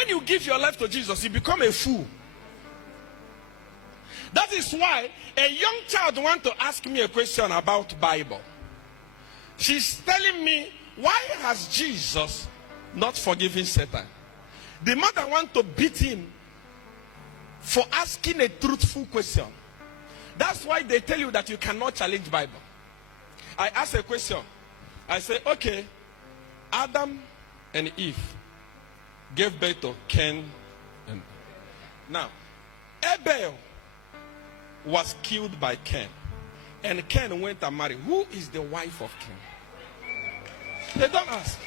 when you give your life to Jesus, you become a fool. That is why a young child wants to ask me a question about Bible. She's telling me, why has Jesus not forgiven Satan? The mother wants to beat him for asking a truthful question. That's why they tell you that you cannot challenge Bible. I ask a question. I say, okay, Adam and Eve gave birth to Cain. Now, Abel was killed by Cain. And Cain went and married. Who is the wife of Cain? They don't ask.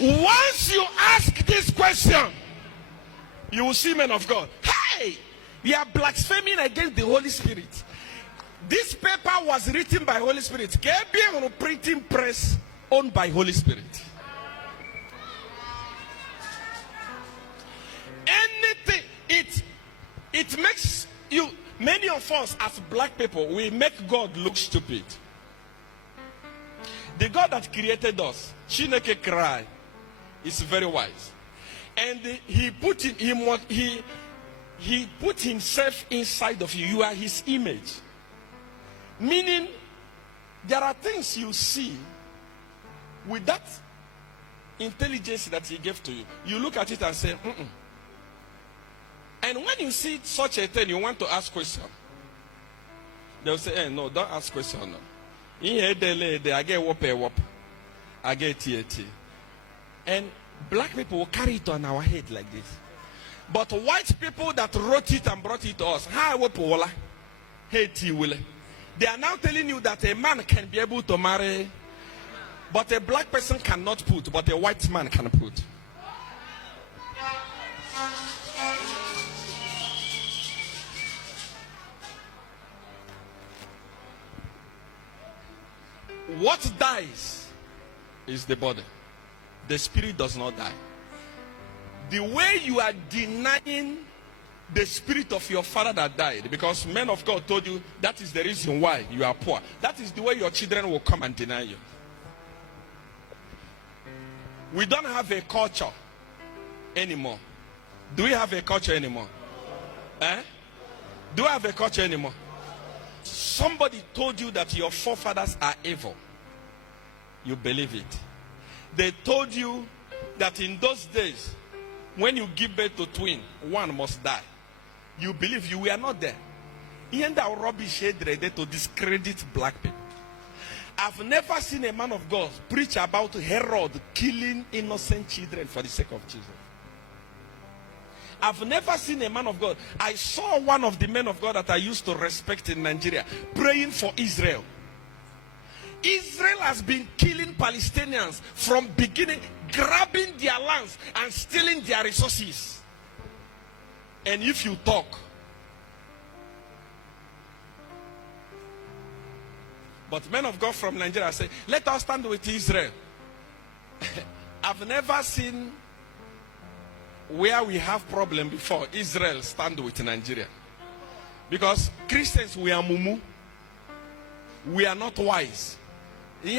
Once you ask this question, you will see men of God. Hey, we are blaspheming against the Holy Spirit. This paper was written by Holy Spirit. KBM on a printing press owned by Holy Spirit. Anything, it makes you, many of us as black people, we make God look stupid. The God that created us, Chineke cry, is very wise. And he put himself inside of you. You are his image. Meaning, there are things you see with that intelligence that he gave to you. You look at it and say, mm-mm. And when you see such a thing, you want to ask question. They'll say, hey, no, don't ask question. No. I get whoop. I get TAT. And black people will carry it on our head like this. But white people that wrote it and brought it to us, they are now telling you that a man can be able to marry, but a black person cannot put, but a white man can put. What dies is the body. The spirit does not die. The way you are denying the spirit of your father that died, because men of God told you that is the reason why you are poor. That is the way your children will come and deny you. We don't have a culture anymore. Do we have a culture anymore? Do we have a culture anymore? Somebody told you that your forefathers are evil. You believe it. They told you that in those days, when you give birth to twin, one must die. You believe you were not there. In that rubbish to discredit black people. I've never seen a man of God preach about Herod killing innocent children for the sake of Jesus. I've never seen a man of God. I saw one of the men of God that I used to respect in Nigeria praying for Israel. Israel has been killing Palestinians from beginning, grabbing their lands and stealing their resources. And if you talk, but men of God from Nigeria say, let us stand with Israel. I've never seen where we have problem before Israel stand with Nigeria. Because Christians, we are mumu. We are not wise. If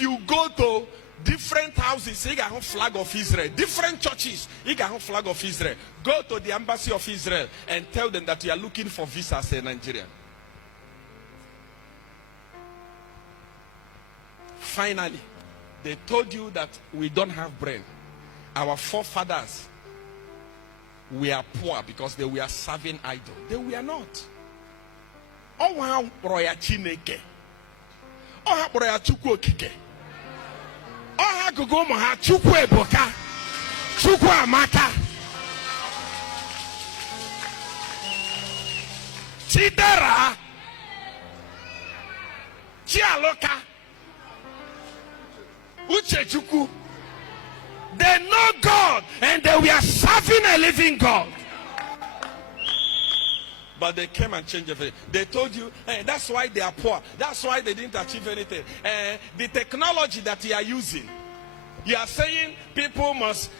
you go to different houses, you got a flag of Israel. Different churches, you got a flag of Israel. Go to the embassy of Israel and tell them that you are looking for visas in Nigeria. Finally, they told you that we don't have brain. Our forefathers were poor because they were serving idol. They were not. Oh, roya chineke. Oh, roya chukwu okike. Oh, gugu moha chukwu eboka. Chukwu amaka. Chidera. Chialoka. Uche chukwu. They know God and they were serving a living God. But they came and changed everything. They told you, hey, that's why they are poor. That's why they didn't achieve anything. The technology that you are using, you are saying people must,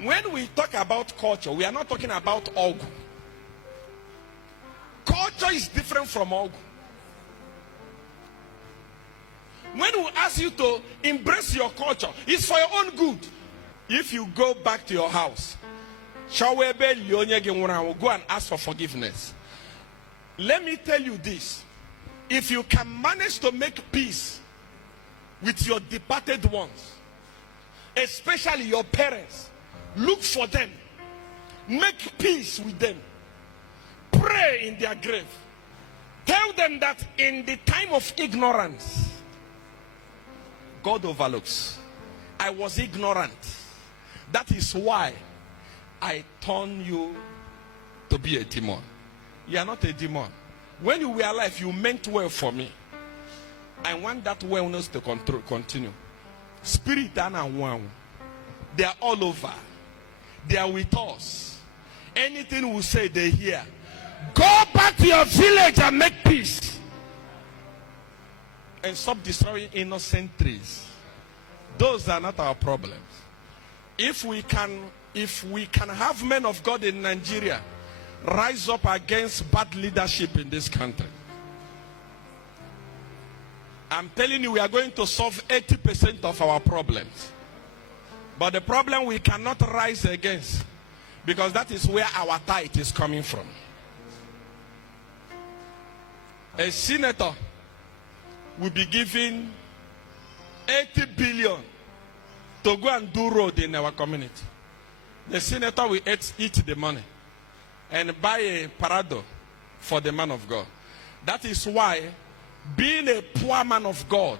when we talk about culture, we are not talking about Ogu. Culture is different from Ogu. When we ask you to embrace your culture, it's for your own good. If you go back to your house, go and ask for forgiveness. Let me tell you this. If you can manage to make peace with your departed ones, especially your parents, look for them. Make peace with them. Pray in their grave. Tell them that in the time of ignorance, God overlooks. I was ignorant. That is why I turned you to be a demon. You are not a demon. When you were alive, you meant well for me. I want that wellness to continue. Spirit and one, they are all over. They are with us. Anything we say, they hear. Go back to your village and make peace. And stop destroying innocent trees. Those are not our problems. If we can have men of God in Nigeria rise up against bad leadership in this country, I'm telling you, we are going to solve 80% of our problems. But the problem we cannot rise against, because that is where our tithe is coming from. A senator will be given 80 billion to go and do road in our community. The senator will eat the money and buy a parado for the man of God. That is why, being a poor man of God,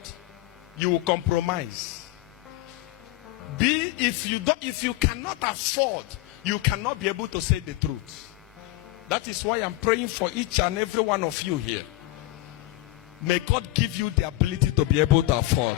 you will compromise. If you cannot afford, you cannot be able to say the truth. That is why I'm praying for each and every one of you here. May God give you the ability to be able to afford.